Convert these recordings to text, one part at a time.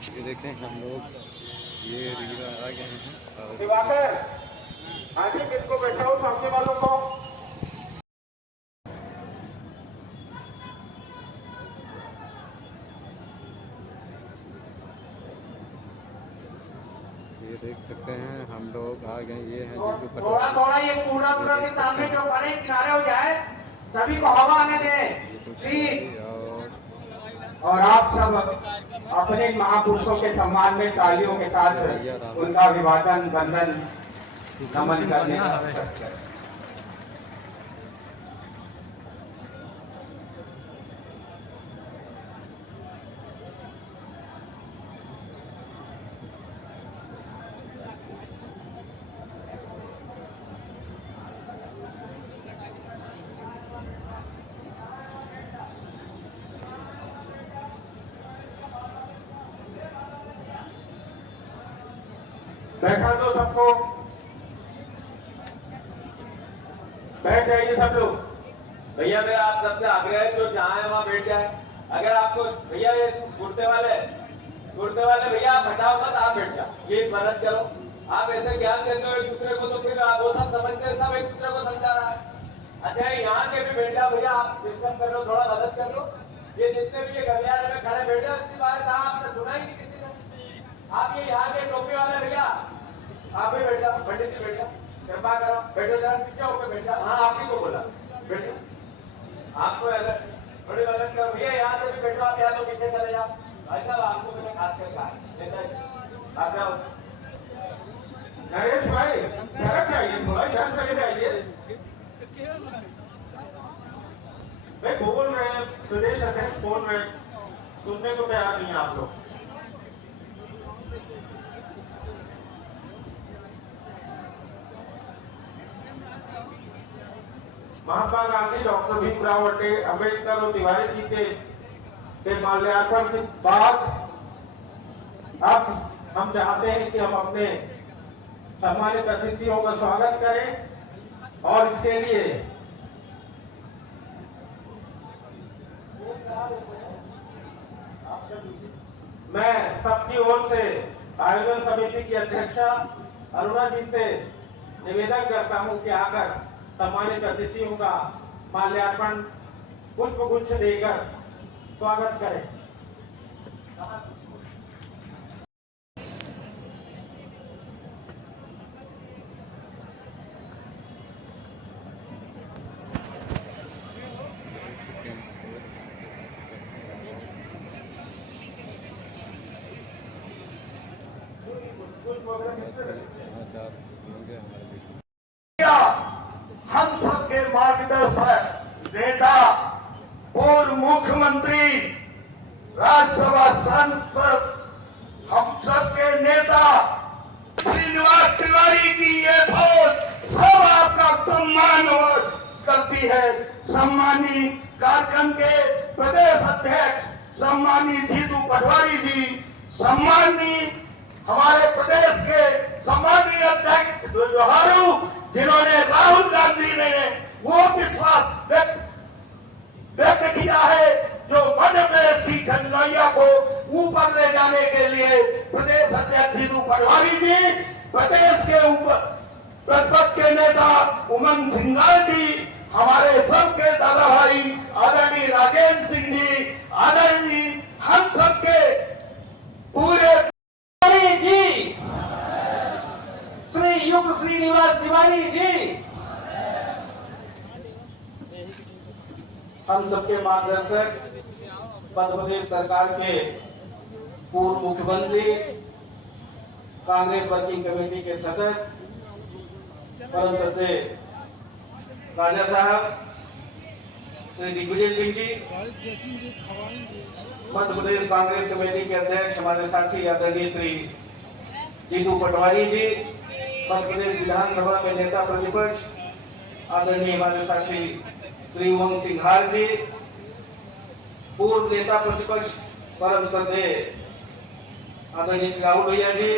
ये देखें हम लोग ये रीवा आ गए हैं और दिवाकर आगे किसको बैठा हो सामने वालों को ये देख सकते हैं हम लोग आ गए। ये है थोड़ा थोड़ा ये कूड़ा के सामने जो खड़े किनारे हो जाए, सभी को हवा आने दें प्लीज। और आप सब अपने महापुरुषों के सम्मान में तालियों के साथ उनका अभिवादन वंदन नमन करने का बैठा दो सबको, बैठ जाइए सब लोग। भैया मेरा आप सबसे आग्रह है जो जहाँ है वहाँ बैठ जाए। अगर आपको भैया ये कुर्ते वाले भैया आप हटाओ मत, आप बैठ जाओ, ये मदद करो। आप ऐसे ज्ञान देते हो एक दूसरे को तो फिर वो सब समझते हैं, सब एक दूसरे को समझा रहा है। अच्छा यहाँ के भी बैठ जाओ भैया, आप सिस्टम कर लो, थोड़ा मदद कर लो। ये जितने भी ये गलियारे में खड़े बैठे उसकी बात आपने सुना ही नहीं किसी ने। आप ये यहाँ के टोपी वाले भैया आप ही बैठ जाओ, पंडित जी बैठ जाओ, कृपा करो बैठो, जरा पीछे होकर बैठ जाओ। हाँ आप ही को बोला बैठो, आपको थोड़ी मदद करो भैया, यहाँ से भी बैठो, आप यहाँ तो पीछे चले जाओ। भाई साहब आपको मैंने खास कर कहा आप जाओ। नरेश भाई सड़क जाइए, थोड़ा ध्यान चले जाइए। भाई बोल रहे हैं, प्रदेश अध्यक्ष बोल रहे हैं, सुनने को तैयार नहीं आप लोग। महात्मा गांधी, डॉक्टर भीमराव अम्बेडकर और तिवारी जी के माल्यार्पण के बाद अब हम चाहते हैं कि हम अपने सम्मानित अतिथियों का स्वागत करें और इसके लिए मैं सबकी ओर से आयोजन समिति की अध्यक्षा अरुणा जी से निवेदन करता हूं कि आकर सम्मानित अतिथियों का माल्यार्पण पुष्प गुच्छ देकर स्वागत करें। हम सबके मार्गदर्शक नेता, पूर्व मुख्यमंत्री, राज्यसभा सांसद, हम सबके नेता श्रीनिवास तिवारी की ये फौज सब आपका सम्मान करती है। सम्मानित कार्यक्रम के प्रदेश अध्यक्ष सम्मानित जीतू पटवारी जी, सम्मानित हमारे प्रदेश के सम्मानीय अध्यक्ष जोहारू, जिन्होंने राहुल गांधी ने वो विश्वास व्यक्त किया है जो मध्य प्रदेश की जनगणना को ऊपर ले जाने के लिए प्रदेश अध्यक्ष जीतू पटवारी जी, प्रदेश के ऊपर प्रतिपक्ष के नेता उमंग सिंघाल जी, हमारे सबके दादा भाई आदरणीय राजेंद्र सिंह जी, आदरणीय हम सबके पूरे जी, श्री युग श्रीनिवास तिवारी जी, हम सबके मार्गदर्शक, मध्य प्रदेश सरकार के पूर्व मुख्यमंत्री, कांग्रेस वर्किंग कमेटी के सदस्य परम श्रद्धेय राजा साहब श्री दिग्विजय सिंह जी, मध्य प्रदेश कांग्रेस कमेटी के अध्यक्ष हमारे साथी आदरणीय श्री जीतू पटवारी जी, मध्य प्रदेश विधानसभा में नेता प्रतिपक्ष आदरणीय हमारे साथी श्री उमंग सिंघाल जी, पूर्व नेता प्रतिपक्ष परम श्रद्धेय आदरणीय श्री राहुल भैया जी,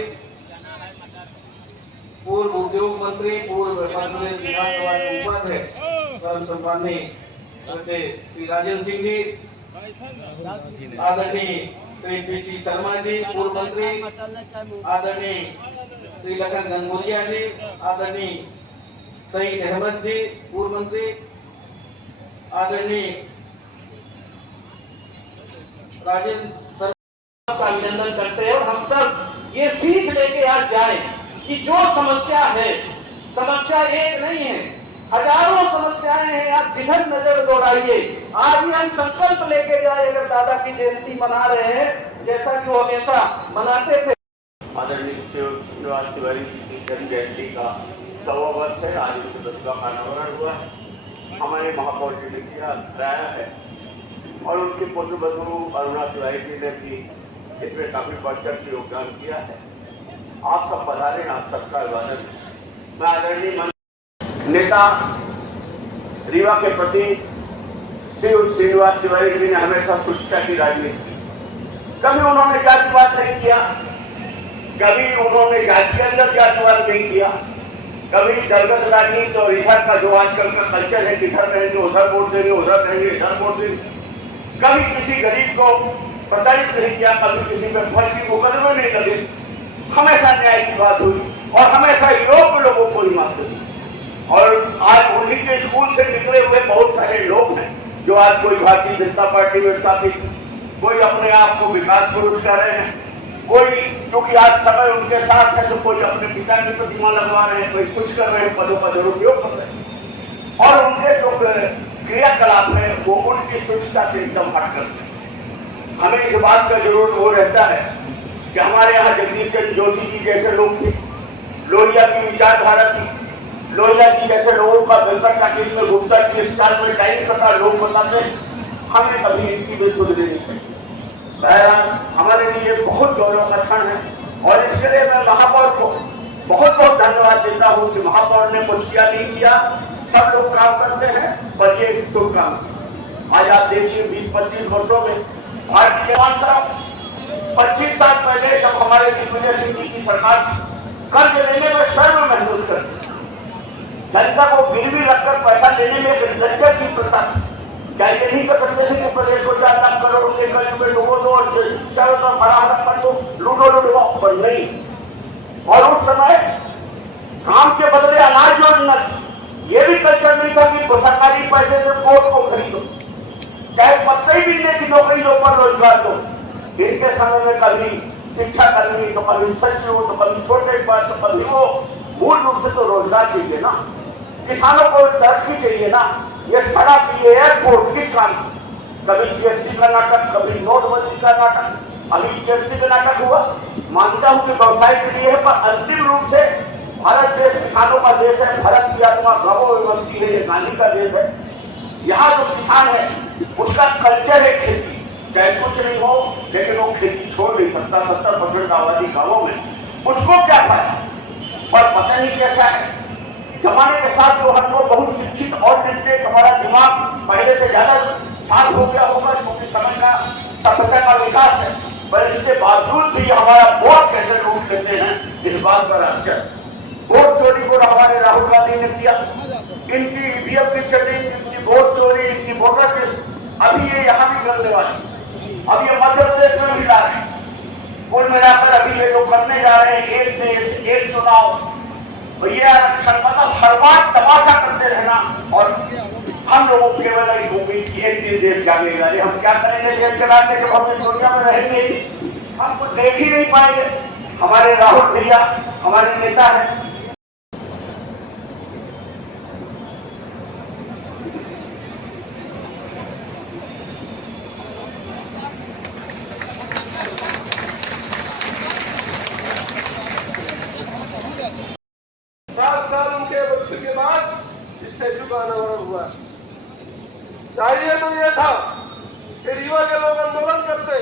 पूर्व उद्योग मंत्री, पूर्व मध्य प्रदेश विधानसभा के उपाध्यक्ष परम सम्माननीय श्री राजेंद्र सिंह जी, आदरणीय श्री पीसी शर्मा जी पूर्व मंत्री, आदरणीय श्री लखन गंगोलिया जी, आदरणीय सईद अहमद जी पूर्व मंत्री, आदरणीय राजेंद्र का अभिनंदन करते हैं। और हम सब ये सीख लेके आज जाए कि जो समस्या है, समस्या एक नहीं है, हजारों समस्याएं हैं। आप जिधर नजर दौड़ाइए, आज ही हम संकल्प लेके जाए। अगर दादा की जयंती मना रहे हैं जैसा कि वो हमेशा मनाते थे। आदरणीय श्रीनिवास तिवारी जी की जन्म जयंती का 100वां वर्ष है। आज उनके प्रतिभा का अनावरण हुआ है। हमारे महापौर जी ने किया कराया है और उनके पुत्र बधू अरुणा तिवारी जी ने भी इसमें काफी बढ़ चढ़ के योगदान किया है। आप सब पधारे, आप सबका अभिवादन। मैं आदरणीय नेता रीवा के प्रति श्री श्रीनिवास तिवारी जी ने हमेशा सुचिता की राजनीति की। कभी उन्होंने जातिवाद नहीं किया, कभी उन्होंने जाति के अंदर जातिवाद नहीं किया, कभी दलगत राजनीति और इधर का जो आजकल का कल्चर है, इधर रहेंगे उधर वोट देंगे, उधर रहेंगे इधर वोट देंगे, कभी किसी गरीब को प्रताड़ित नहीं किया, कभी किसी पर फर्जी मुकदमे नहीं लगे। हमेशा न्याय की बात हुई और हमेशा योग्य लोगों को ही मानते थे। और आज उन्हीं के स्कूल से निकले हुए बहुत सारे लोग हैं जो आज कोई भारतीय जनता पार्टी में स्थापित, कोई अपने आप को विकास पुरुष कर रहे हैं, कोई क्योंकि आज समय उनके साथ है तो कोई अपने पिता की प्रतिमा लगवा रहे हैं, कोई कुछ कर रहे हैं, पदों का दुरुपयोग कर रहे हैं। और उनके जो क्रियाकलाप है वो उनकी सुरक्षा से एकदम हट करते हैं। हमें इस बात का जरूर वो रहता है कि हमारे यहाँ जगदीश चंद्र जोशी जी जैसे लोग थे, लोहिया की विचारधारा थी, लोहिया जी जैसे लोगों का बेहतर टाइम में घूमता किस साल में टाइम करता लोग बताते, हमें कभी इनकी भी सुध लेनी चाहिए। हमारे लिए बहुत गौरव का क्षण है और इसके लिए मैं महापौर को बहुत बहुत धन्यवाद देता हूँ कि महापौर ने कुछ किया नहीं किया, सब लोग काम करते हैं पर ये शुभ काम। आज आप देखिए 20-25 वर्षों में भारतीय जनता 25 साल पहले जब हमारे दिग्विजय सिंह जी की सरकार कर्ज लेने में शर्म महसूस करती, जनता को गिरवी रखकर पैसा लेने में एक लज्जत की प्रथा। क्या ये नहीं कर सकते थे कि प्रदेश को 4 लाख करोड़ के कर्ज में लोगों को चारों तरफ बराबर कर दो, लूटो लूटो पर नहीं। और उस समय काम के बदले अनाज योजना, ये भी कल्चर नहीं था कि सरकारी पैसे से वोट को खरीदो, चाहे पत्ते बीजने की नौकरी दो पर रोजगार दो। इनके समय में कभी शिक्षा कर्मी तो कभी सचिव तो कभी छोटे पद तो कभी वो, मूल रूप से तो रोजगार चाहिए ना, किसानों को तरक्की चाहिए ना। ये सड़क, ये एयरपोर्ट किस काम? कभी जीएसटी का नाटक, कभी नोटबंदी का नाटक, अभी जीएसटी का नाटक हुआ। मानता हूं कि व्यवसाय के लिए है पर अंतिम रूप से भारत देश किसानों का देश है। भारत की आत्मा गौ व्यवस्थी है, ये गांधी का देश है। यहाँ जो किसान है उसका कल्चर है खेती, चाहे कुछ नहीं हो लेकिन वो खेती छोड़ नहीं सकता। 70% आबादी गांवों में, उसको क्या फायदा? और पता नहीं कैसा है जमाने के साथ जो हमको बहुत शिक्षित और निर्देश, हमारा दिमाग पहले से ज्यादा साफ हो गया होगा क्योंकि समय का सभ्यता का विकास है, पर इसके बावजूद भी हमारा वोट कैसे लूट लेते हैं इस बात पर आश्चर्य। वोट चोरी को हमारे राहुल गांधी ने किया, इनकी ईवीएम की चेकिंग, इनकी वोट चोरी, इनकी वोटर लिस्ट, अभी ये यहाँ भी करने वाले, अब ये मध्य प्रदेश में भी ला रहे हैं। कुल मिलाकर अभी ये लोग करने जा रहे हैं एक देश एक चुनाव, ये आरक्षण मतलब हर बार तमाशा करते रहना। और हम लोगों को केवल एक उम्मीद की एक देश जागेगा, हम क्या करेंगे देश चलाते जब हम इस दुनिया में रहेंगे, हम कुछ देख ही नहीं पाएंगे। हमारे राहुल भैया हमारे नेता है, के बाद स्टैचू का अनावरण हुआ। चाहिए तो यह था कि रीवा के लोग आंदोलन करते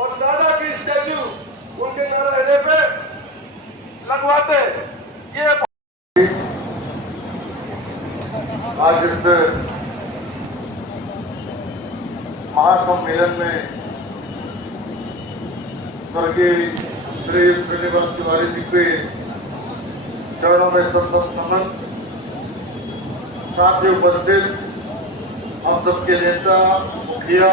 और दादा की स्टैचू उनके न रहने पे लगवाते। ये आज इस महासम्मेलन में स्वर्गीय श्री श्रीनिवास तिवारी जी के चरणों में संतत नमन, साथ ही उपस्थित हम सबके नेता, मुखिया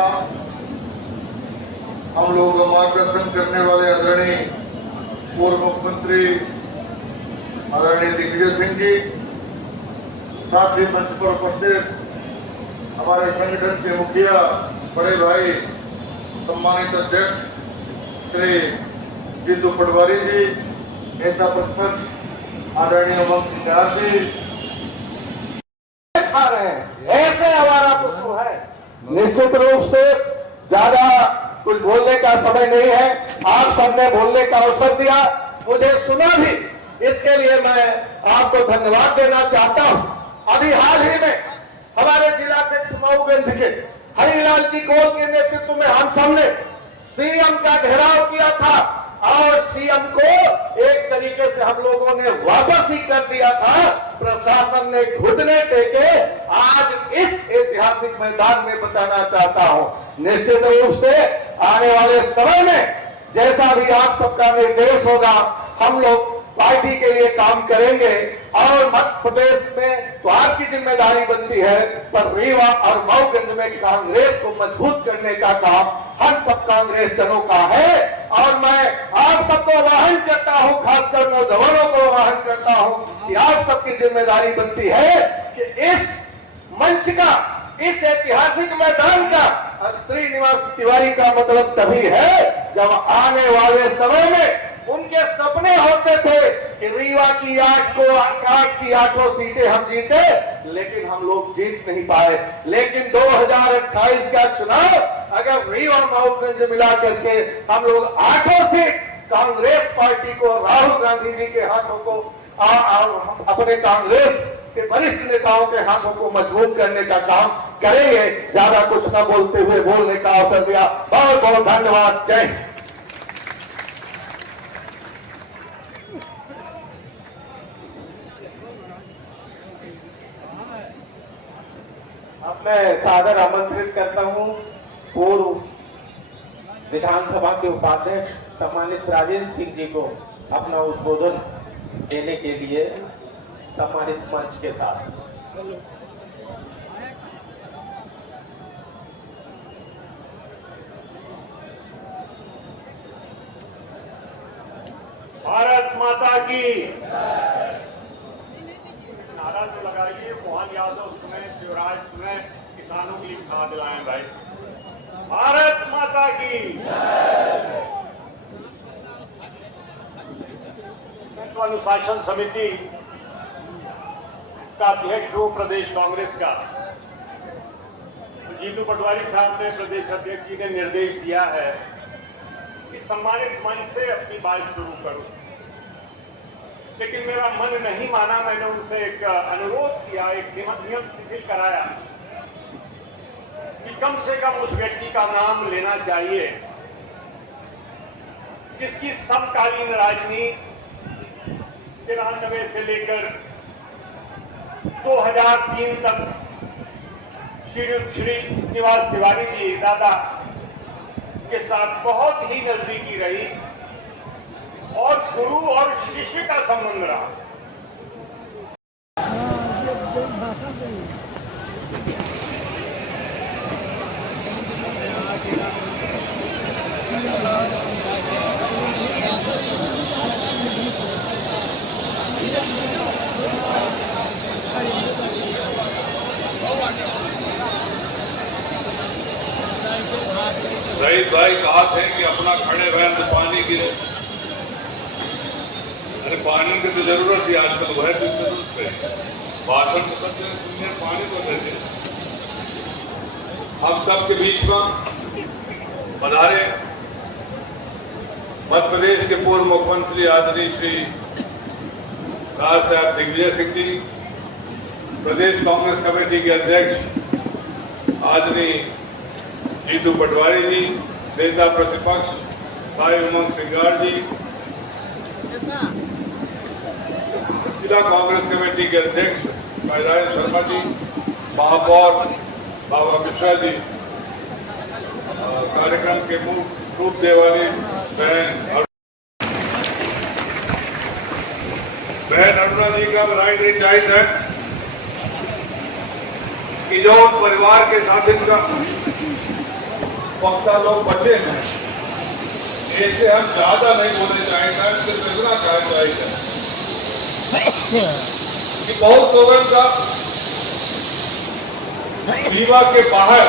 हम लोग का मार्गदर्शन करने वाले आदरणीय पूर्व मुख्यमंत्री आदरणीय दिग्विजय सिंह जी, साथ ही मंच पर उपस्थित हमारे संगठन के मुखिया बड़े भाई सम्मानित अध्यक्ष श्री जीतू पटवारी जी, नेता प्रतिपक्ष आदरणीय उमंग सिंगार जी, खा रहे हैं, ऐसे हमारा पुष्प है। निश्चित रूप से ज्यादा कुछ बोलने का समय नहीं है। आप सबने बोलने का अवसर दिया, मुझे सुना भी, इसके लिए मैं आपको धन्यवाद देना चाहता हूं। अभी हाल ही में हमारे जिलाध्यक्ष मऊगंज के हरिलाल जी कोल के नेतृत्व में हम सबने सीएम का घेराव किया था और सीएम को एक तरीके से हम लोगों ने वापस ही कर दिया था। प्रशासन ने घुटने टेके। आज इस ऐतिहासिक मैदान में बताना चाहता हूं, निश्चित रूप से आने वाले समय में जैसा भी आप सबका निर्देश होगा, हम लोग पार्टी के लिए काम करेंगे और मध्य प्रदेश में तो आपकी जिम्मेदारी बनती है, पर रीवा और मऊगंज में कांग्रेस को मजबूत करने का काम हम सब कांग्रेस जनों का है। और मैं आप सबको आह्वान करता हूं, खासकर नौजवानों को आह्वान करता हूं कि आप सबकी जिम्मेदारी बनती है कि इस मंच का, इस ऐतिहासिक मैदान का श्रीनिवास तिवारी का मतलब तभी है जब आने वाले समय में उनके सपने होते थे कि रीवा की 8 सीटें हम जीते, लेकिन हम लोग जीत नहीं पाए। लेकिन 2028 का चुनाव अगर रीवा मऊगंज मिला करके हम लोग 8 सीट कांग्रेस पार्टी को, राहुल गांधी जी के हाथों को और अपने कांग्रेस के वरिष्ठ नेताओं के हाथों को मजबूत करने का काम करेंगे। ज्यादा कुछ न बोलते हुए बोलने का अवसर दिया, बहुत बहुत धन्यवाद। जय हिंद। अब मैं सादर आमंत्रित करता हूं पूर्व विधानसभा के उपाध्यक्ष सम्मानित राजेंद्र सिंह जी को अपना उद्बोधन देने के लिए सम्मानित मंच के साथ। भारत माता की नारा तो लगाइए, मोहन यादव सुने, शिवराज सुने, किसानों की कहा दिलाएं भाई। भारत माता की। अनुशासन समिति का अध्यक्ष हूँ प्रदेश कांग्रेस का। जीतू पटवारी साहब ने, प्रदेश अध्यक्ष जी ने निर्देश दिया है कि सम्मानित मंच से अपनी बात शुरू करूं, लेकिन मेरा मन नहीं माना। मैंने उनसे एक अनुरोध किया, एक नियम शिथिल कराया कि कम से कम उस व्यक्ति का नाम लेना चाहिए जिसकी समकालीन राजनीति 93 से लेकर 2003 तक श्री श्रीनिवास तिवारी जी दादा के साथ बहुत ही नजदीकी रही और गुरु और शिष्य का संबंध रहा। रईस भाई कहा थे कि अपना खड़े बहन तो पानी गिरे। अरे पानी की तो जरूरत ही आजकल वह भी जरूरत है। भाषण तो करते हैं, सुनने पानी को देते। हम सबके बीच में पधारे मध्य प्रदेश के पूर्व मुख्यमंत्री आदरणीय श्री राज साहब दिग्विजय सिंह जी, प्रदेश कांग्रेस कमेटी के अध्यक्ष आदरणीय जीतू पटवारी जी, नेता प्रतिपक्ष भाई उमंग सिंगार जी, जिला कांग्रेस कमेटी के अध्यक्ष भाई राजेंद्र शर्मा जी, महापौर बाबा मिश्रा जी, कार्यक्रम के मुख्य रूप देवाली बहन अरुणा जी का राइट रिचाइज है कि जो परिवार के साथ इनका वक्ता लोग बचे हैं ऐसे हम ज्यादा नहीं बोलने चाहेंगे, सिर्फ इतना चाहेंगे कि बहुत लोगों का रीवा के बाहर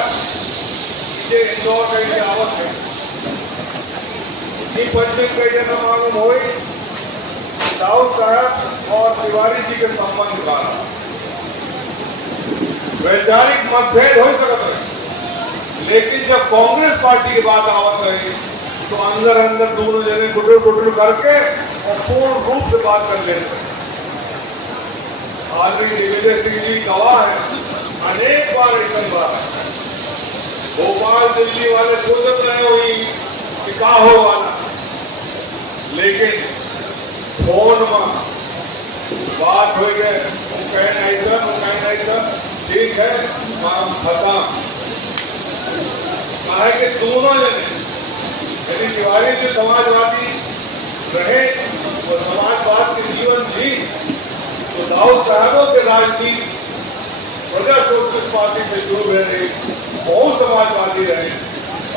ये इंदौर कहीं आवत है पंचित कहीं न मालूम हो दाऊद साहब और तिवारी जी के संबंध का वैचारिक मतभेद हो सकता है, लेकिन जब कांग्रेस पार्टी की बात आवत रही तो अंदर अंदर दोनों जने गुटर गुटर करके और पूर्ण रूप से बात कर लेते। आदमी दिग्विजय सिंह जी गवाह है, अनेक बार ऐसा बात है। भोपाल दिल्ली वाले सोचत रहे हुई कि क्या हो वाला, लेकिन फोन में बात हो गए, ठीक है काम खत्म। कहा कि दोनों जने यानी तिवारी जो समाजवादी रहे और समाजवाद के जीवन जी, तो दाऊद साहबों के राजनीति प्रजा सोशलिस्ट पार्टी से शुरू रहे, बहुत समाजवादी रहे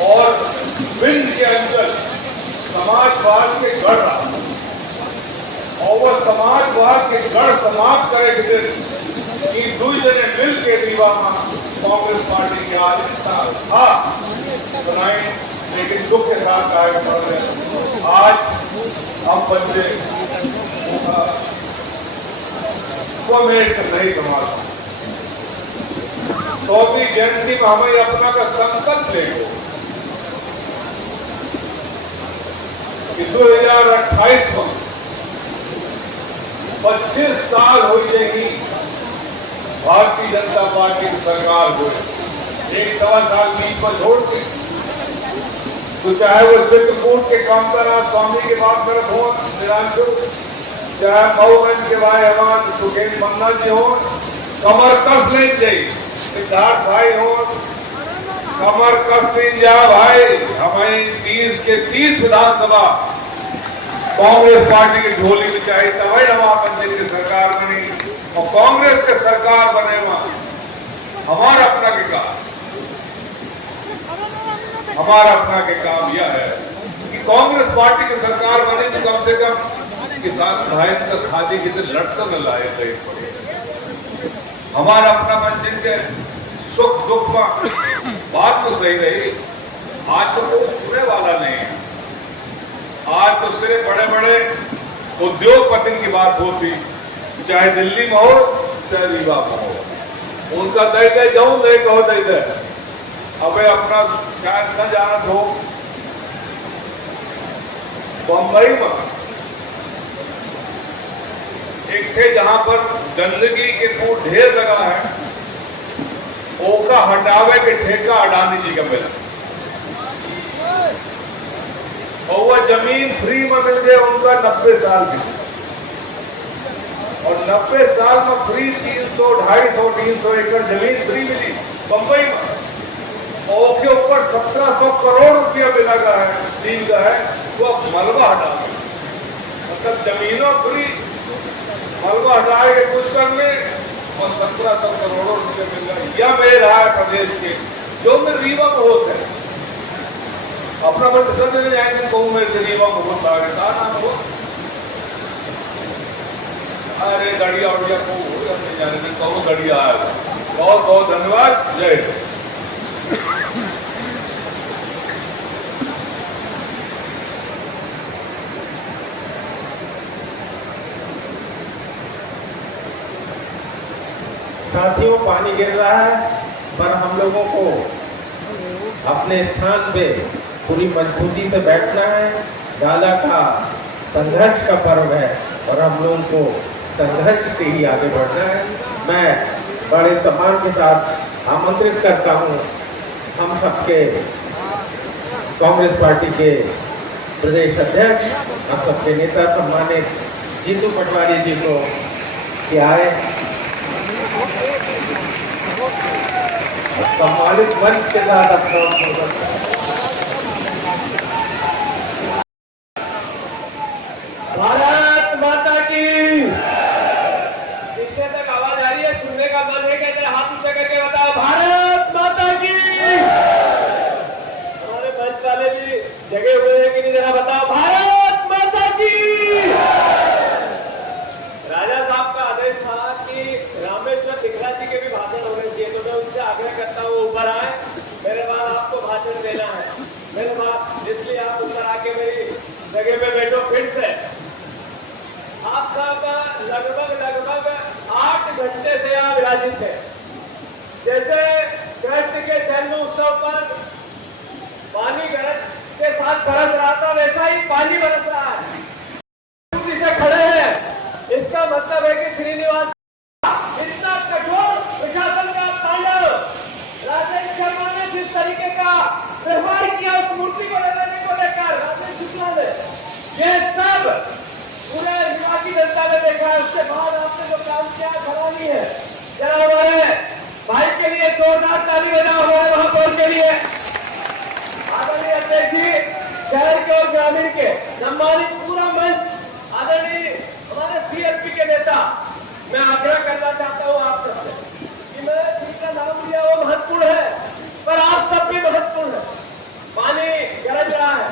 और विंध्य के अंचल समाजवाद के गढ़ रहा और वह समाजवाद के गढ़ समाप्त करे के दिन कि दुई जने मिल के रीवा में कांग्रेस पार्टी के आज था बनाए, लेकिन दुख के साथ आज हम बच्चे वो मेरे से नहीं संभाल। 100वीं जयंती में हमें अपना का संकल्प लेंगे कि 2028 में 25 साल हो जाएगी भारतीय जनता पार्टी की सरकार हो, 1-1.25 साल बीच में छोड़ के, तो चाहे वो चित्रकूट के कामतारा स्वामी के बात करत हो निरांशु, चाहे मऊगंज के भाई हमारे सुखेश मन्ना जी हो, कमर कस ले जाए सिद्धार्थ भाई हो, कमर कस नहीं जा भाई। हमें 30 के 30 विधानसभा कांग्रेस पार्टी की झोली में चाहिए, तभी रमाकांत की सरकार बनी और कांग्रेस के सरकार बने हमारा अपना के काम, हमारा अपना के काम यह है कि कांग्रेस पार्टी की सरकार बने तो कम से कम किसान भाई का खादी की लड़ता न लाए थे। हमारा अपना मंजिल के सुख दुख में बात तो सही रही, आज तो कोई सुनने वाला नहीं है। आज तो सिर्फ बड़े बड़े उद्योगपति की बात होती, चाहे दिल्ली में हो चाहे रीवा में हो, उनका दे दे जाऊं दे कहो दे दे। अबे अपना शायद न जानत हो बंबई में एक थे जहां पर गंदगी के खूब ढेर लगा है, ओका हटावे के ठेका अडानी जी का मिला और वह जमीन फ्री में मिल गए उनका 90 साल की, और 90 साल में फ्री 300, 250, 300 एकड़ जमीन फ्री मिली बंबई में, और के ऊपर 1700 करोड़ रुपया मिला है लीज का है, वो मलबा हटा, मतलब जमीनों फ्री मलबा हटाए के कुछ करने और 1700 करोड़ रुपये मिल गए। यह मेरे रहा है प्रदेश के जो मैं रीवा में होते हैं, अपना बच्चे सब जगह जाएंगे कहूँ मेरे से रीवा में होता है नाम हो, अरे गड़िया उड़िया को नहीं जाने कहूँ गड़िया आएगा। बहुत बहुत धन्यवाद, जय हिंद। साथियों, पानी गिर रहा है पर हम लोगों को अपने स्थान पे पूरी मजबूती से बैठना है। दादा का संघर्ष का पर्व है और हम लोगों को संघर्ष से ही आगे बढ़ना है। मैं बड़े सम्मान के साथ आमंत्रित करता हूं हम सबके कांग्रेस पार्टी के प्रदेश अध्यक्ष, हम सबके नेता सम्मानित जीतू पटवारी जी को कि आए सम्मानित मंच के साथ अपना भारत माता की। कितने तक आवाज आ रही है? सुनने का मन है क्या? जरा हाथ ऊंचा करके बताओ, भारत माता की। हमारे मंच वाले भी जगे हुए हैं कि नहीं, जरा बताओ। अंदर आके मेरी जगह पे बैठो फिर से। आप सब लगभग 8 घंटे से यहाँ विराजित थे। जैसे कृष्ण के जन्म उत्सव पर पानी गरज के साथ बरस रहा था, वैसा ही पानी बरस रहा है। से खड़े हैं, इसका मतलब है कि श्रीनिवास इतना कठोर प्रशासन का तांडव, राजेश शर्मा ने जिस तरीके का व्यवहार किया उस मूर्ति को लगाने को लेकर, राजेश शुक्ला ने, ये सब पूरे युवा की जनता ने देखा है। उसके बाद आपने जो काम किया खराबी है। जरा हमारे भाई के लिए जोरदार ताली बजाओ, हमारे महापौर के लिए। आदरणीय अध्यक्ष जी, शहर के और ग्रामीण के सम्मानित पूरा मंच, आदरणीय हमारे सीएलपी के नेता, मैं आग्रह करना चाहता हूं आप सबसे कि मैं जिनका नाम लिया वो महत्वपूर्ण है, पर आप सब भी महत्वपूर्ण है। पानी गरज रहा है।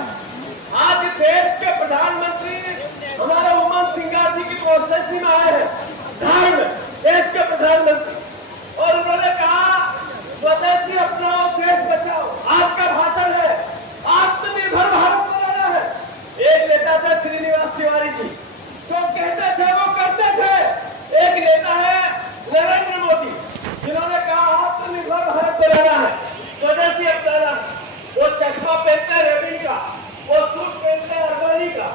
आज देश के प्रधानमंत्री हमारे उमंग सिंगार जी की कॉन्स्टिट्यूंसी में आए हैं, धार में, देश के प्रधानमंत्री, और उन्होंने कहा स्वदेशी अपनाओ देश बचाओ। आपका भाषण है आत्मनिर्भर भारत बनाना है। एक नेता थे श्रीनिवास तिवारी जी, जो कहते थे वो करते थे। एक नेता है नरेंद्र मोदी, जिन्होंने कहा आत्मनिर्भर भारत बनाना है, स्वदेशी अपनाना है। वो चश्मा पहनते हैं रेबी का, वो सूट पहनते हैं अरबानी का,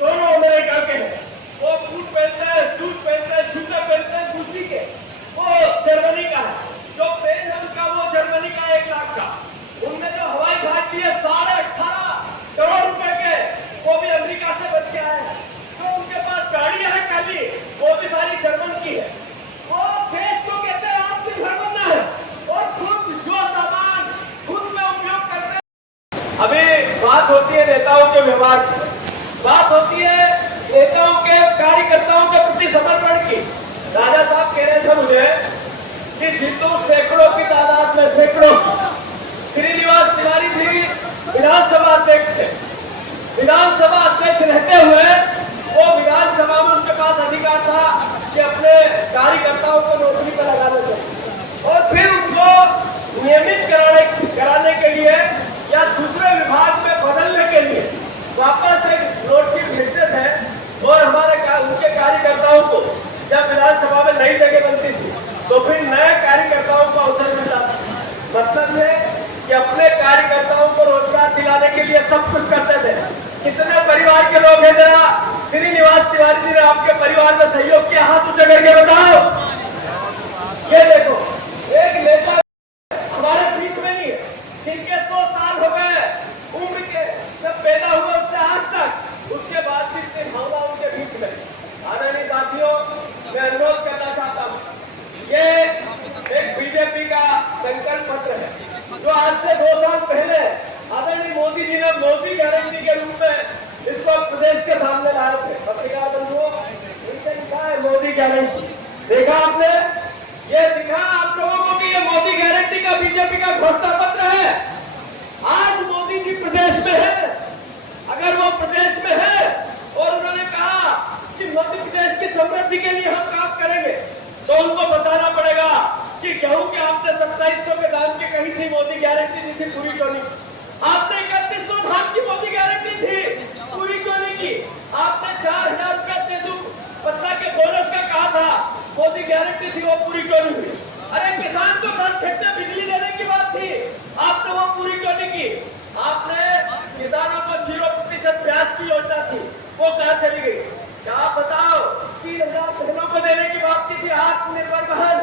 दोनों अमेरिका के हैं। वो सूट पहनते हैं, जूते पहनते हैं गुची के, वो जर्मनी का है। जो पेन का वो जर्मनी का 1 लाख का। उनने जो हवाई जहाज दिए 18.5 करोड़ रुपए के, वो भी अमेरिका से बच के आए हैं। जो उनके पास गाड़ियां हैं काली, वो भी सारी जर्मन की है। वो देश को कहते हैं आत्मनिर्भर बनना है, और खुद जो सामान खुद में उपयोग करते हैं। अभी बात होती है नेताओं के व्यवहार की, बात होती है नेताओं के कार्यकर्ताओं के प्रति समर्पण की। राजा साहब कह रहे थे मुझे कि जितू सैकड़ों की तादाद में, सैकड़ों, श्रीनिवास तिवारी जी विधानसभा अध्यक्ष थे। विधानसभा अध्यक्ष रहते हुए वो विधानसभा में उनके पास अधिकार था कि अपने कार्यकर्ताओं को नौकरी पर लगाना चाहिए, और फिर उनको नियमित कराने के लिए या दूसरे विभाग में बदलने के लिए वापस एक नोटिस भेजते थे। और हमारे उनके कार्यकर्ताओं को जब विधानसभा में नई जगह बनती थी तो फिर नए कार्यकर्ताओं को अवसर मिलता था। मतलब है कि अपने कार्यकर्ताओं को रोजगार दिलाने के लिए सब कुछ करते थे। कितने परिवार के लोग हैं, जरा श्रीनिवास तिवारी जी ने आपके परिवार में सहयोग किया, हाथ ऊंचा करके बताओ। ये देखो, एक नेता हमारे बीच में नहीं है, जिनके 100 साल हो गए उम्र के, जब पैदा हुए उससे आज तक, उसके बाद भी इतनी भावना उनके बीच में। आदरणीय साथियों, मैं अनुरोध करना चाहता हूँ, ये एक बीजेपी का संकल्प पत्र है, जो आज से 2 साल पहले आदरणीय मोदी जी ने मोदी गारंटी के रूप में इसको प्रदेश के सामने लाए थे। पत्रकार बंधुओं, इनसे लिखा है मोदी गारंटी, देखा आपने? ये दिखा आप लोगों को कि ये मोदी गारंटी का बीजेपी का घोषणा पत्र है। आज मोदी जी प्रदेश में है, अगर वो प्रदेश में है और उन्होंने कहा कि मध्य प्रदेश की समृद्धि के लिए हम काम करेंगे, तो उनको बताना पड़ेगा कि गेहूं के आपने 2700 के दाम की कही थी मोदी गारंटी दी थी, पूरी क्यों नहीं? आपने 3100 धाम की मोदी गारंटी थी, पूरी क्यों नहीं की? आपने 4000 रुपया तेजू पत्ता के बोनस का कहा था, मोदी गारंटी थी, वो पूरी क्यों नहीं हुई? अरे किसान को घर खेत में बिजली देने की बात थी, आपने वो पूरी क्यों नहीं की? आपने किसानों को 0% ब्याज की योजना थी, वो कहां चली गई? क्या बताओ, 3000 बहनों को देने की बात की थी, आत्मनिर्भर बहन।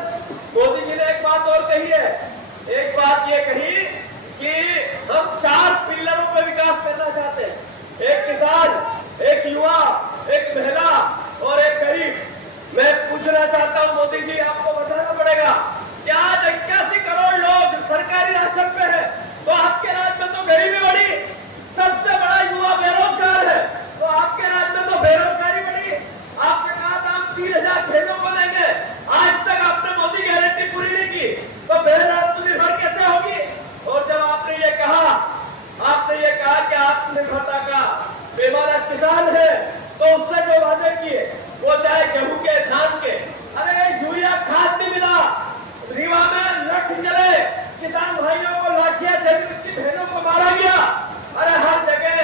मोदी जी ने एक बात और कही है, एक बात ये कही कि हम 4 पिलरों पर विकास करना चाहते हैं, एक किसान, एक युवा, एक महिला और एक गरीब। मैं पूछना चाहता हूं मोदी जी, आपको बताना पड़ेगा कि आज 81 करोड़ लोग सरकारी राशन पे है, तो आपके राज्य में तो गरीबी बढ़ी, सबसे बड़ा युवा बेरोजगार है, तो आपके राज्य में तो बेरोजगारी बढ़ी। आपने कहा था हम 3000 खेलों को देंगे, आज तक आपने मोदी गारंटी पूरी नहीं की, तो बहन आत्मनिर्भर कैसे होगी? और जब आपने ये कहा कि आत्मनिर्भरता का पैमाना किसान है, तो उससे जो वादे किए, वो चाहे गेहूं के, धान के, अरे यूरिया खाद नहीं मिला, रीवा में लठ चले, किसान भाइयों को लाठियां जमीन की बहनों को मारा गया, अरे हर जगह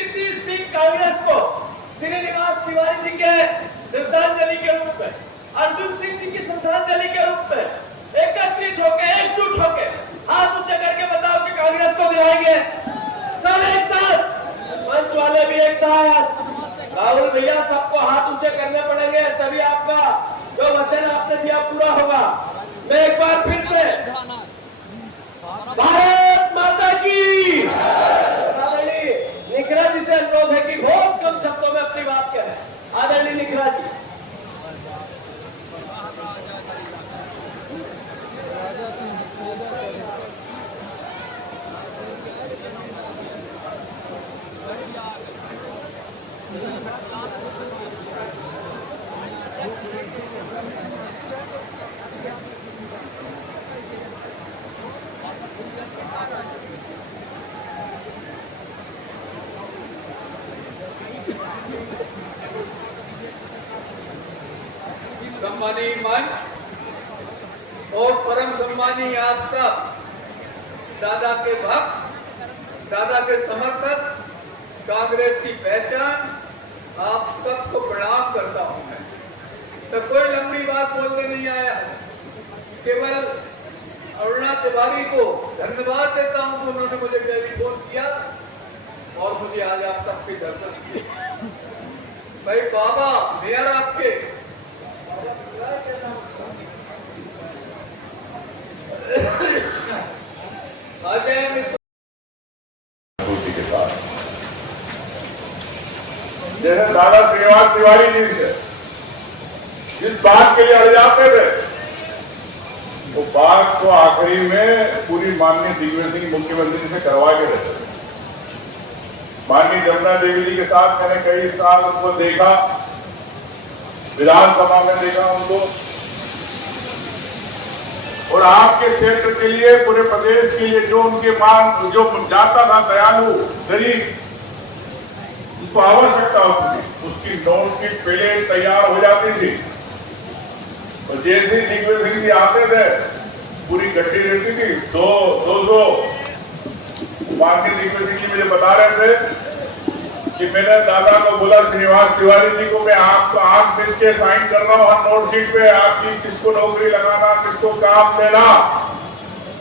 कीर्ति सिंह कांग्रेस को श्रीनिवास तिवारी जी के श्रद्धांजलि के रूप में, अर्जुन सिंह जी की श्रद्धांजलि के रूप में एकत्रित होकर, एकजुट होकर हाथ ऊंचे करके बताओ कि कांग्रेस को दिलाएंगे। सब एक साथ, मंच वाले भी एक साथ। राहुल भैया, सबको हाथ ऊंचे करने पड़ेंगे, तभी आपका जो वचन आपने दिया पूरा होगा। मैं एक बार फिर से भारत माता की आदरणीय निखरा जी से अनुरोध है कि बहुत कम शब्दों में अपनी बात करें। आदरणीय निखरा जी। सम्मानीय मंच और परम सम्मानीय आपका दादा के भक्त, दादा के समर्थक, कांग्रेस की पहचान, आप सबको प्रणाम करता हूं मैं। तो कोई लंबी बात बोलने नहीं आया, केवल अरुणा तिवारी को धन्यवाद देता हूं कि उन्होंने मुझे टेलीफोन किया और मुझे आज आप सबके दर्शन किए। भाई बाबा मेयर आपके के साथ जैसे दादा श्रीनिवास तिवारी जी से जिस बात के लिए अड़ जाते थे, वो बात को आखिरी में पूरी माननीय दिग्विजय सिंह मुख्यमंत्री से करवा के रहते थे। माननीय जमुना देवी जी के साथ मैंने कई साल उनको देखा, विधानसभा में देखा उनको, और आपके क्षेत्र के लिए, पूरे प्रदेश के लिए जो उनके मांग जो जाता था दयालु गरीब, उसको आवश्यकता होती थी, उसकी नोट की पहले तैयार हो जाती थी। और जैसे दिग्विजय सिंह जी आते थे, पूरी गड्डी रहती थी, 200। माननीय दिग्विजय सिंह जी मुझे बता रहे थे कि मैंने दादा को बोला, श्रीनिवास तिवारी जी को, मैं आपको आंख मिल के साइन कर रहा हूं हर नोट शीट पे, आपकी किसको नौकरी लगाना, किसको काम देना,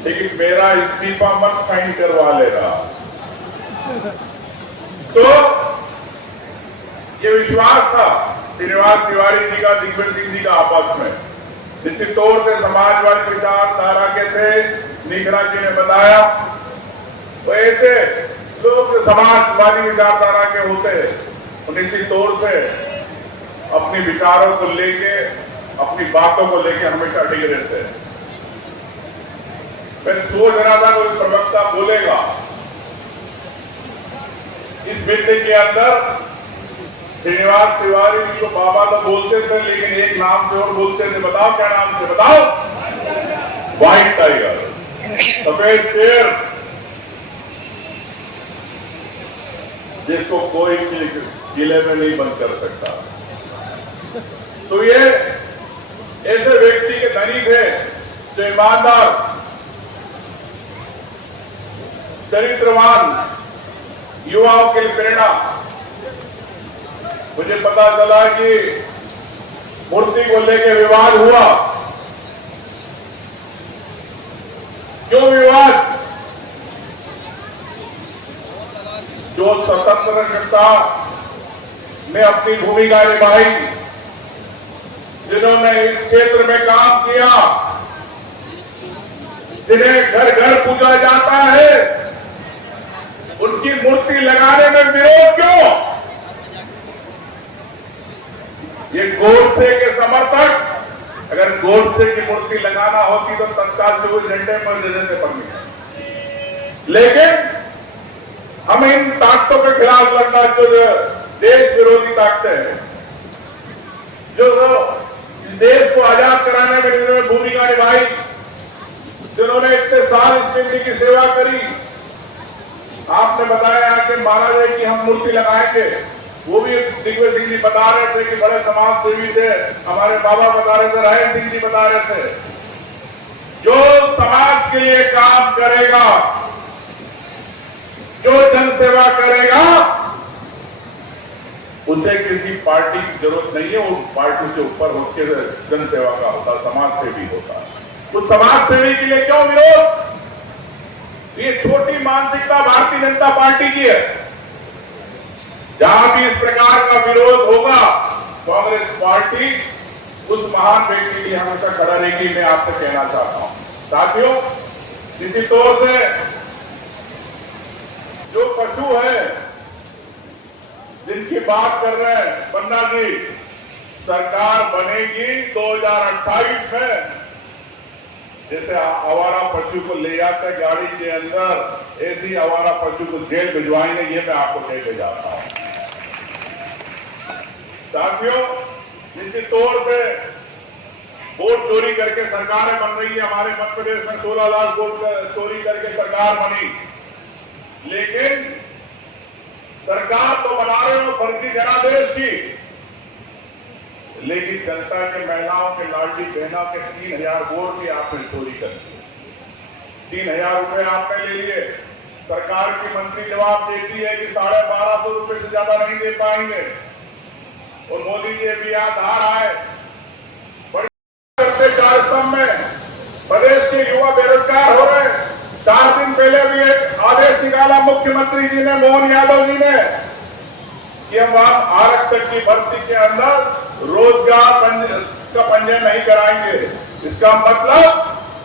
लेकिन मेरा इस्तीफा मत साइन करवा लेना। तो ये विश्वास था श्रीनिवास तिवारी जी का दिग्विजय सिंह जी का आपस में। निश्चित तौर से समाजवादी विचारधारा के थे, निखरा जी ने बताया, तो ऐसे लोग समाजवादी विचारधारा के होते हैं, निश्चित तौर से अपनी विचारों को लेके, अपनी बातों को लेके हमेशा अडिग रहते हैं। मैं सोच रहा था कोई प्रवक्ता बोलेगा इस विषय के अंदर। श्रीनिवास तिवारी जी को बाबा तो बोलते थे, लेकिन एक नाम से और बोलते थे, बताओ क्या नाम से, बताओ। व्हाइट टाइगर, सफेद शेर, जिसको कोई किले में नहीं बंद कर सकता। तो ये ऐसे व्यक्ति के धनी थे जो ईमानदार, चरित्रवान, युवाओं के लिए प्रेरणा। मुझे पता चला कि मूर्ति को लेकर विवाद हुआ। क्यों विवाद? जो स्वतंत्रता में अपनी भूमिका निभाई, जिन्होंने इस क्षेत्र में काम किया, जिन्हें घर घर पूजा जाता है, उनकी मूर्ति लगाने में विरोध क्यों? ये गोडसे के समर्थक, अगर गोडसे की मूर्ति लगाना होती तो तत्काल 24 घंटे पर दे देते परमिशन। लेकिन हम इन ताकतों के खिलाफ लड़ना, जो देश विरोधी ताकतें हैं, जो देश को आजाद कराने में जिन्होंने भूमिका निभाई, जिन्होंने इतने साल इस मिट्टी की सेवा करी। आपने बताया कि महाराज की हम मूर्ति लगाएंगे, वो भी दिग्विजय सिंह जी बता रहे थे कि बड़े समाज सेवी थे, हमारे बाबा बता रहे थे, राय सिंह जी बता रहे थे, जो समाज के लिए काम करेगा, जो जन सेवा करेगा, उसे किसी पार्टी की जरूरत नहीं है, वो पार्टी से ऊपर होकर जन सेवा का होता, समाज सेवी होता है। उस समाज सेवी के लिए क्यों विरोध? ये छोटी मानसिकता भारतीय जनता पार्टी की है। जहां भी इस प्रकार का विरोध होगा, कांग्रेस पार्टी उस महान व्यक्ति के लिए हमेशा खड़ा रहेगी। मैं आपसे कहना चाहता हूं साथियों, इसी तौर से जो पशु है जिनकी बात कर रहे हैं पन्ना जी, सरकार बनेगी 2028 में। जैसे आवारा पशु को ले जाते गाड़ी के अंदर, ऐसी आवारा पशु को जेल भिजवाएंगे, ये मैं आपको कह के जाता हूं साथियों। निश्चित तौर पे वोट चोरी करके सरकारें बन रही है। हमारे मध्य प्रदेश में 16 लाख वोट चोरी करके सरकार बनी, लेकिन सरकार तो बना रहे हो फर्जी जनादेश की, लेकिन जनता के महिलाओं के लाडली बहनों के 3000 वोट भी आपने चोरी कर दिए। 3000 रुपए आपने ले लिए। सरकार की मंत्री जवाब देती है कि 1250 रुपए से ज्यादा नहीं दे पाएंगे, और मोदी जी भी याद आ रहा है बड़े 4 स्तंभ में प्रदेश के युवा बेरोजगार हो रहे। 4 दिन पहले भी एक आदेश निकाला मुख्यमंत्री जी ने, मोहन यादव जी ने, कि हम आरक्षक की भर्ती के अंदर रोजगार का पंजीयन नहीं कराएंगे। इसका मतलब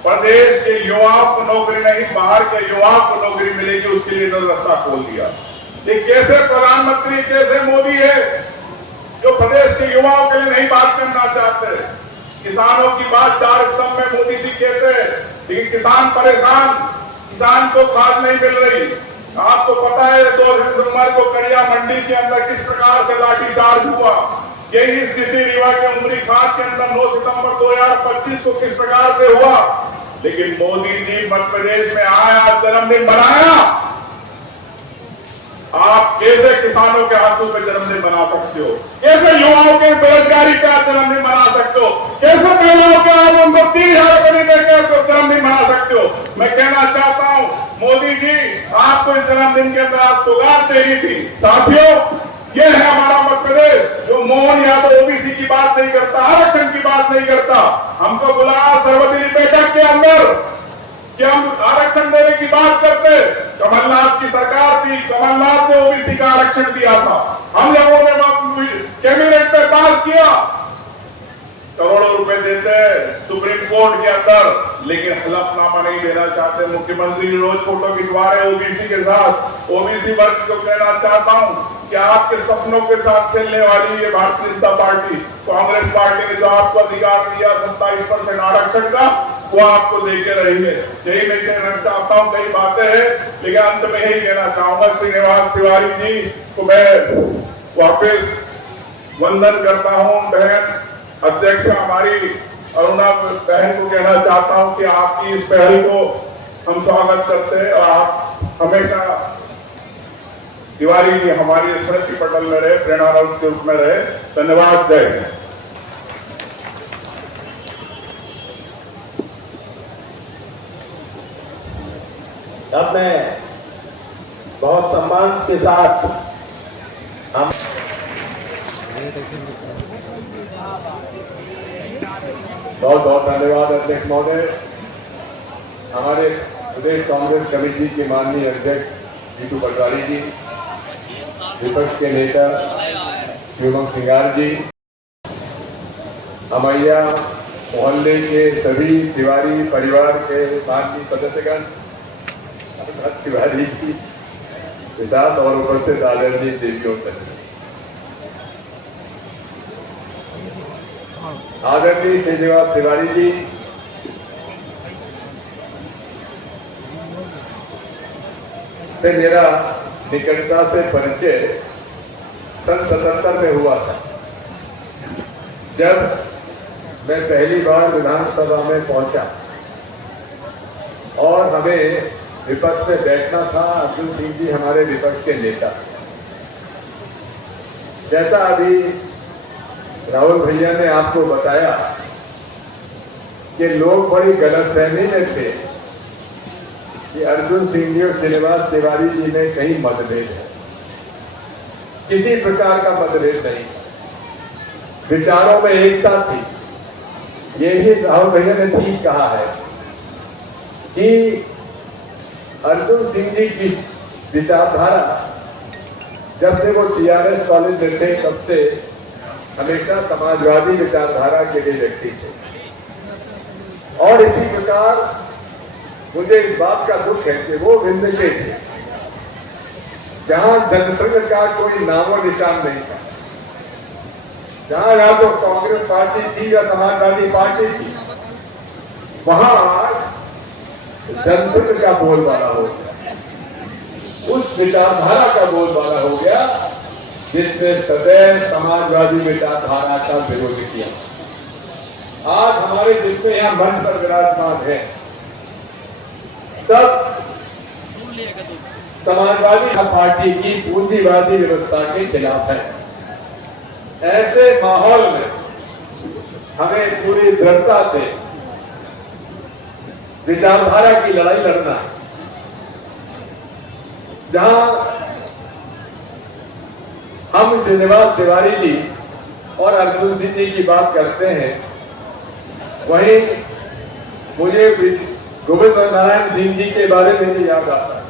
प्रदेश के युवाओं को नौकरी नहीं, बाहर के युवाओं को नौकरी मिलेगी, उसके लिए रास्ता खोल दिया। ये कैसे प्रधानमंत्री, कैसे मोदी है जो प्रदेश के युवाओं के लिए नहीं बात करना चाहते? किसानों की बात 4 स्तंभ में मोदी जी कहते हैं, लेकिन किसान परेशान, किसान को खाद नहीं मिल रही। आपको पता है 2 दिसंबर को करिया मंडी के अंदर किस प्रकार से लाठीचार्ज हुआ। यही स्थिति रीवा के उमरी खाद के अंदर 9 सितंबर 2025 को किस प्रकार से हुआ। लेकिन मोदी जी मध्य प्रदेश में आया, जन्मदिन बनाया। आप कैसे किसानों के हाथों पे जन्मदिन मना सकते हो? कैसे युवाओं के बेरोजगारी पे आप जन्मदिन मना सकते हो? कैसे महिलाओं के आप उनको 30,000 रुपये देकर जन्मदिन मना सकते हो? मैं कहना चाहता हूं मोदी जी, आपको इस जन्मदिन के अंदर आप सौगात देनी थी। साथियों, ये है हमारा मध्य प्रदेश जो मोहन यादव ओबीसी की बात नहीं करता, आरक्षण की बात नहीं करता। हमको बुलाया सर्वदलीय बैठक के अंदर कि हम आरक्षण देने की बात करते। कमलनाथ की सरकार थी, कमलनाथ ने ओबीसी का आरक्षण दिया था। हम लोगों ने कैबिनेट पे पास किया, करोड़ों रुपए देते सुप्रीम कोर्ट के अंदर, लेकिन हलफनामा नहीं देना चाहते। मुख्यमंत्री रोज फोटो खिंचवा रहे ओबीसी के साथ। ओबीसी वर्ग को कहना चाहता हूं कि आपके सपनों के साथ खेलने वाली ये भारतीय जनता पार्टी, कांग्रेस पार्टी ने जो आपको अधिकार दिया 27% आरक्षण का, वो आपको देके रही है। यही मैं कहना चाहता हूं, कई बातें हैं, लेकिन अंत में यही कहना चाहूंगा श्रीनिवास तिवारी जी को मैं वापिस वंदन करता हूं। बहन अध्यक्ष हमारी अरुणा बहन को कहना चाहता हूं कि आपकी इस पहल को हम स्वागत करते हैं, और आप हमेशा तिवारी जी हमारी स्मृति पटल में रहे, प्रेरणा के रूप में रहे। धन्यवाद। जय हिंद। अब मैं बहुत सम्मान के साथ हम बहुत बहुत धन्यवाद अध्यक्ष महोदय। हमारे प्रदेश कांग्रेस कमेटी के माननीय अध्यक्ष जीतू पटवारी जी, विपक्ष के नेता शिवम सिंगार जी, अमैया मोहल्ले के सभी तिवारी परिवार के माननीय सदस्यगण, तिवारी जी के साथ और उपस्थित आदरणीय देवियों से आदरणीय श्रीनिवास तिवारी जी से मेरा निकटता से परिचय सन 77 में हुआ था, जब मैं पहली बार विधानसभा में पहुंचा और हमें विपक्ष में बैठना था। अर्जुन सिंह जी हमारे विपक्ष के नेता। जैसा अभी राहुल भैया ने आपको बताया कि लोग बड़ी गलतफहमी में थे कि अर्जुन सिंह जी और श्रीनिवास तिवारी जी में कहीं मतभेद है। किसी प्रकार का मतभेद नहीं, विचारों में एकता थी। यही राहुल भैया ने ठीक कहा है कि अर्जुन सिंह जी की विचारधारा जब से वो टीआरएस कॉलेज में थे तब से हमेशा समाजवादी विचारधारा के लिए व्यक्ति थे। और इसी प्रकार मुझे इस बात का दुख है कि वो जिंदगी थे जहां जनसंघ का कोई नामो निशान नहीं था, जहां या तो कांग्रेस पार्टी थी या समाजवादी पार्टी थी, वहां आज जनसंघ का बोलबाला हो गया, उस विचारधारा का बोलबाला हो गया जिसने सदैव समाजवादी विचारधारा का विरोध किया। आज हमारे जितने यहां मंच पर विराजमान है सब समाजवादी पार्टी की पूंजीवादी व्यवस्था के खिलाफ है। ऐसे माहौल में हमें पूरी दृढ़ता से विचारधारा की लड़ाई लड़ना है। जहां हम श्रीनिवास तिवारी जी और अर्जुन सिंह जी की बात करते हैं, वहीं मुझे गोविंद नारायण सिंह जी के बारे में भी याद आता है,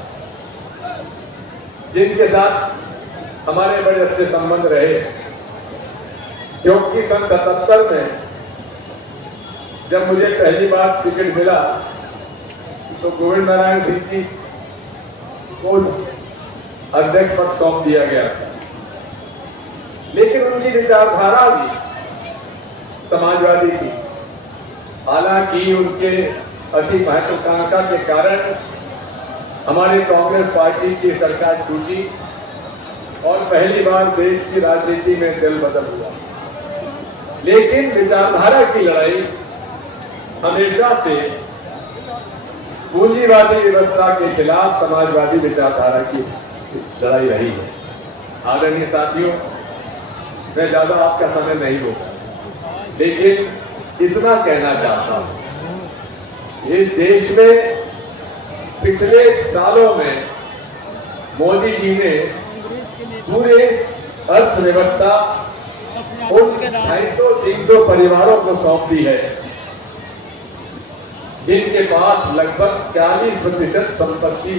जिनके साथ हमारे बड़े अच्छे संबंध रहे। क्योंकि सन 77 में जब मुझे पहली बार टिकट मिला तो गोविंद नारायण सिंह जी को अध्यक्ष पद सौंप दिया गया था, लेकिन उनकी विचारधारा भी समाजवादी थी। हालांकि उनके अति महत्वाकांक्षा के कारण हमारी कांग्रेस पार्टी की सरकार टूटी और पहली बार देश की राजनीति में दल बदल हुआ, लेकिन विचारधारा की लड़ाई हमेशा से पूंजीवादी व्यवस्था के खिलाफ समाजवादी विचारधारा की लड़ाई रही है। आदरणीय साथियों, मैं ज्यादा आपका समय नहीं लूंगा, लेकिन इतना कहना चाहता हूं, इस देश में पिछले सालों में मोदी जी ने पूरे अर्थव्यवस्था उन 250-300 परिवारों को सौंप दी है जिनके पास लगभग 40% संपत्ति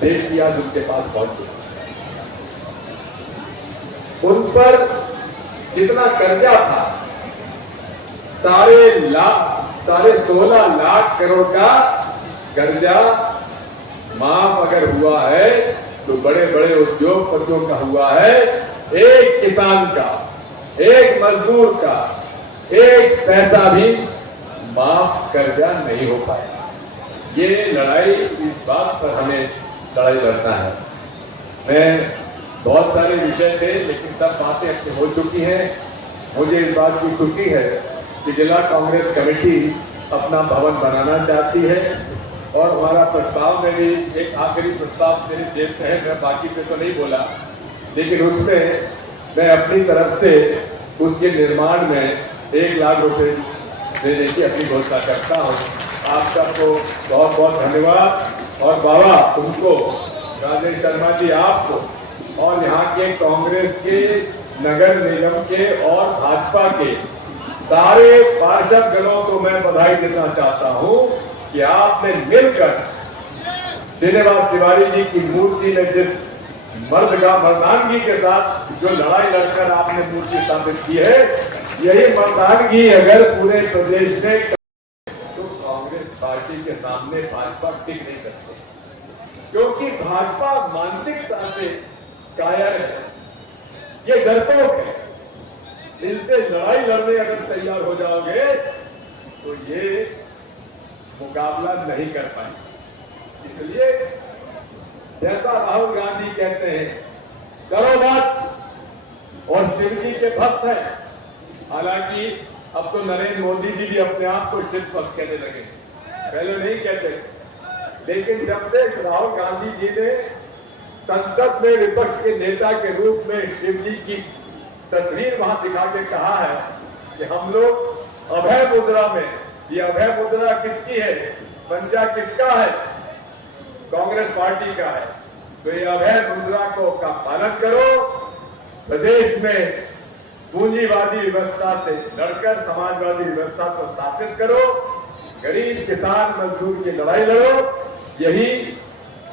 देश की आज उनके पास पहुंची। उन पर जितना कर्जा था, साढ़े 16 लाख करोड़ का कर्जा माफ अगर हुआ है तो बड़े बड़े उद्योगपतियों का हुआ है। एक किसान का, एक मजदूर का एक पैसा भी माफ कर्जा नहीं हो पाया। ये लड़ाई, इस बात पर हमें लड़ाई लड़ना है। मैं बहुत सारे विषय थे, लेकिन सब बातें अब हो चुकी हैं। मुझे इस बात की खुशी है कि जिला कांग्रेस कमेटी अपना भवन बनाना चाहती है और हमारा प्रस्ताव में भी एक आखिरी प्रस्ताव मेरे जेब में है, मैं बाकी पे तो नहीं बोला, लेकिन उसमें मैं अपनी तरफ से उसके निर्माण में 1 लाख रुपए देने की अपनी घोषणा करता हूँ। आप सबको बहुत बहुत धन्यवाद। और बाबा तुमको, राजेश शर्मा जी आपको और यहाँ के कांग्रेस के, नगर निगम के और भाजपा के सारे पार्षद गणों को मैं बधाई देना चाहता हूँ कि आपने मिलकर श्रीनिवास तिवारी जी की मूर्ति में जिस मर्द का मर्दानगी के साथ जो लड़ाई लड़कर आपने मूर्ति स्थापित की है, यही मर्दानगी अगर पूरे प्रदेश में तो कांग्रेस पार्टी के सामने भाजपा टिक नहीं सकती, क्योंकि भाजपा मानसिकता से कायर है, ये डरपोक है। इनसे लड़ाई लड़ने अगर तैयार हो जाओगे तो ये मुकाबला नहीं कर पाएंगे। इसलिए जैसा राहुल गांधी कहते हैं, करो बात, और शिव जी के भक्त हैं। हालांकि अब तो नरेंद्र मोदी जी भी अपने आप को शिव भक्त कहने लगे, पहले नहीं कहते। लेकिन जब से राहुल गांधी जी ने संसद में विपक्ष के नेता के रूप में शिव जी की तस्वीर वहां दिखा के कहा है कि हम लोग अभय मुद्रा में, ये अभय मुद्रा किसकी है, पंजा किसका है, कांग्रेस पार्टी का है, तो ये अभय मुद्रा को का पालन करो प्रदेश में पूंजीवादी व्यवस्था से लड़कर समाजवादी व्यवस्था को स्थापित करो, गरीब किसान मजदूर की लड़ाई लड़ो। यही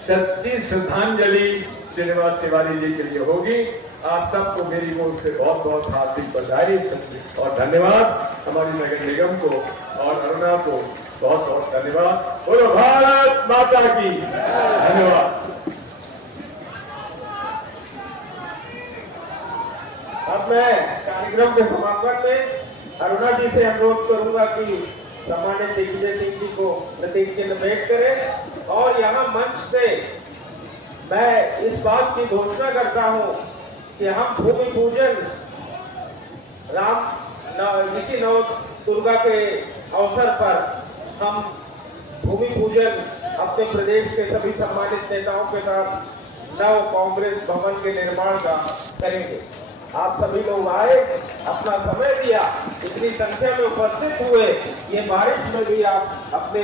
सच्ची श्रद्धांजलि श्रीनिवास तिवारी जी के लिए होगी। आप सबको मेरी ओर से बहुत बहुत हार्दिक बधाई और धन्यवाद। हमारी नगर निगम को और अरुणा को बहुत बहुत धन्यवाद। बोलो भारत माता की धन्यवाद। अब मैं कार्यक्रम के समापन में अरुणा जी से अनुरोध करूंगा कि सम्मानित दिग्विजय सिंह जी को प्रतीक चिन्ह भेंट करें और यहाँ मंच से मैं इस बात की घोषणा करता हूँ कि हम भूमि पूजन इसी नव दुर्गा के अवसर पर हम भूमि पूजन अपने प्रदेश के सभी सम्मानित नेताओं के साथ नव कांग्रेस भवन के निर्माण का करेंगे। आप सभी लोग आए, अपना समय दिया, इतनी संख्या में उपस्थित हुए, ये बारिश में भी आप अपने